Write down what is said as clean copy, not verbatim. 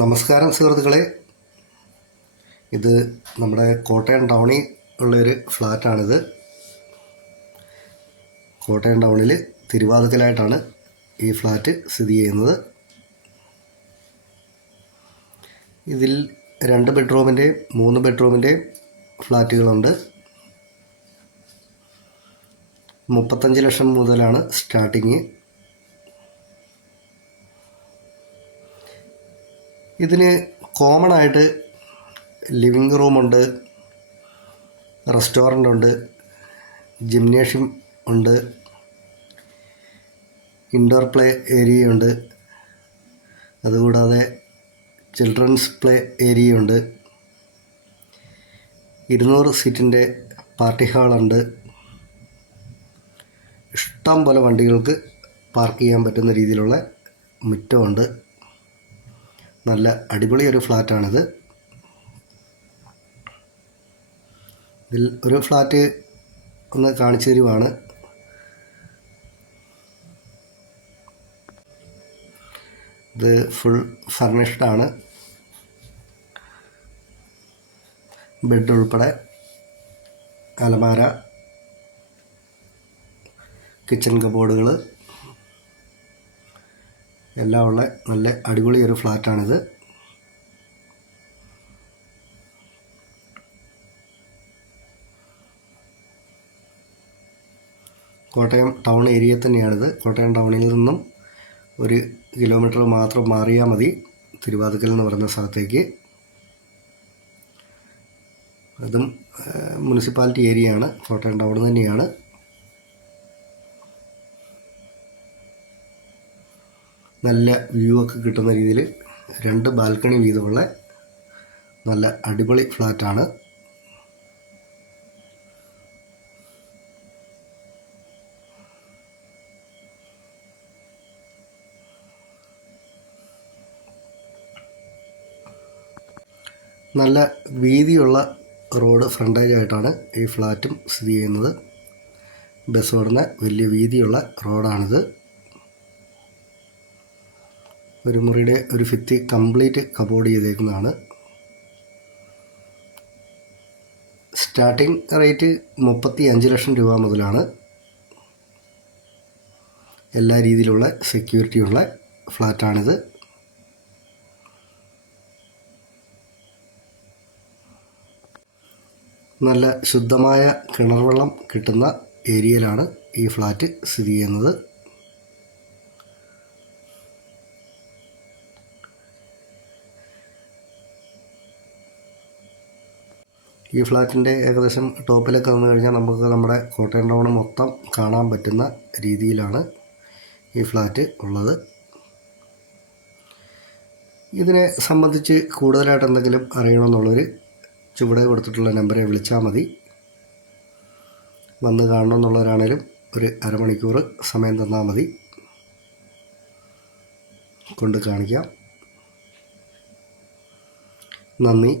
നമസ്കാരം സുഹൃത്തുക്കളെ, ഇത് നമ്മുടെ കോട്ടയം ടൗണിൽ ഉള്ളൊരു ഫ്ലാറ്റാണിത്. കോട്ടയം ടൗണിൽ തിരുവാതുക്കലായിട്ടാണ് ഈ ഫ്ലാറ്റ് സ്ഥിതി ചെയ്യുന്നത്. ഇതിൽ 2 ബെഡ്റൂമിൻ്റെയും 3 ബെഡ്റൂമിൻ്റെയും ഫ്ലാറ്റുകളുണ്ട്. 35 ലക്ഷം മുതലാണ് സ്റ്റാർട്ടിങ്. ഇതിന് കോമൺ ആയിട്ട് ലിവിങ് റൂമുണ്ട്, റെസ്റ്റോറൻ്റ് ഉണ്ട്, ജിംനേഷ്യം ഉണ്ട്, ഇൻഡോർ പ്ലേ ഏരിയയുണ്ട്, അതുകൂടാതെ ചിൽഡ്രൻസ് പ്ലേ ഏരിയയുണ്ട്, 200 സീറ്റിൻ്റെ പാർട്ടി ഹാളുണ്ട്. ഇഷ്ടം പോലെ വണ്ടികൾക്ക് പാർക്ക് ചെയ്യാൻ പറ്റുന്ന രീതിയിലുള്ള മുറ്റമുണ്ട്. നല്ല അടിപൊളി ഒരു ഫ്ലാറ്റാണിത്. ഇതിൽ ഒരു ഫ്ലാറ്റ് ഒന്ന് കാണിച്ചു തരുവാണ്. ഇത് ഫുൾ ഫർണിഷ്ഡാണ്. ബെഡ് ഉൾപ്പെടെ അലമാര, കിച്ചൺ കബോർഡുകൾ എല്ലാം ഉള്ള നല്ല അടിപൊളി ഒരു ഫ്ലാറ്റാണിത്. കോട്ടയം ടൗൺ ഏരിയ തന്നെയാണിത്. കോട്ടയം ടൗണിൽ നിന്നും 1 കിലോമീറ്റർ മാത്രം മാറിയാൽ മതി തിരുവാതുക്കൽ എന്ന് പറയുന്ന സ്ഥലത്തേക്ക്. അതും മുനിസിപ്പാലിറ്റി ഏരിയയാണ്, കോട്ടയം ടൗൺ തന്നെയാണ്. നല്ല വ്യൂ ഒക്കെ കിട്ടുന്ന രീതിയിൽ 2 ബാൽക്കണി വീതമുള്ള നല്ല അടിപൊളി ഫ്ലാറ്റാണ്. നല്ല വീതിയുള്ള റോഡ് ഫ്രണ്ടേജ് ആയിട്ടാണ് ഈ ഫ്ലാറ്റും സ്ഥിതി ചെയ്യുന്നത്. ബസ് ഓടുന്ന വലിയ വീതിയുള്ള റോഡാണിത്. ഒരു മുറിയുടെ ഒരു ഭിത്തി കംപ്ലീറ്റ് കബോർഡ് ചെയ്തേക്കുന്നതാണ്. സ്റ്റാർട്ടിംഗ് റേറ്റ് 35 ലക്ഷം രൂപ മുതലാണ്. എല്ലാ രീതിയിലുള്ള സെക്യൂരിറ്റിയുള്ള ഫ്ലാറ്റാണിത്. നല്ല ശുദ്ധമായ കിണർ വെള്ളം കിട്ടുന്ന ഏരിയയിലാണ് ഈ ഫ്ലാറ്റ് സ്ഥിതി ചെയ്യുന്നത്. ഈ ഫ്ലാറ്റിൻ്റെ ഏകദേശം ടോപ്പിലൊക്കെ വന്നു കഴിഞ്ഞാൽ നമുക്ക് നമ്മുടെ കോട്ടയം ടൗൺ മൊത്തം കാണാൻ പറ്റുന്ന രീതിയിലാണ് ഈ ഫ്ലാറ്റ് ഉള്ളത്. ഇതിനെ സംബന്ധിച്ച് കൂടുതലായിട്ട് എന്തെങ്കിലും അറിയണമെന്നുള്ളൊരു ചുവടെ കൊടുത്തിട്ടുള്ള നമ്പറെ വിളിച്ചാൽ മതി. വന്ന് കാണണമെന്നുള്ളവരാണേലും ഒരു അരമണിക്കൂർ സമയം തന്നാൽ മതി, കൊണ്ട് കാണിക്കാം. നന്ദി.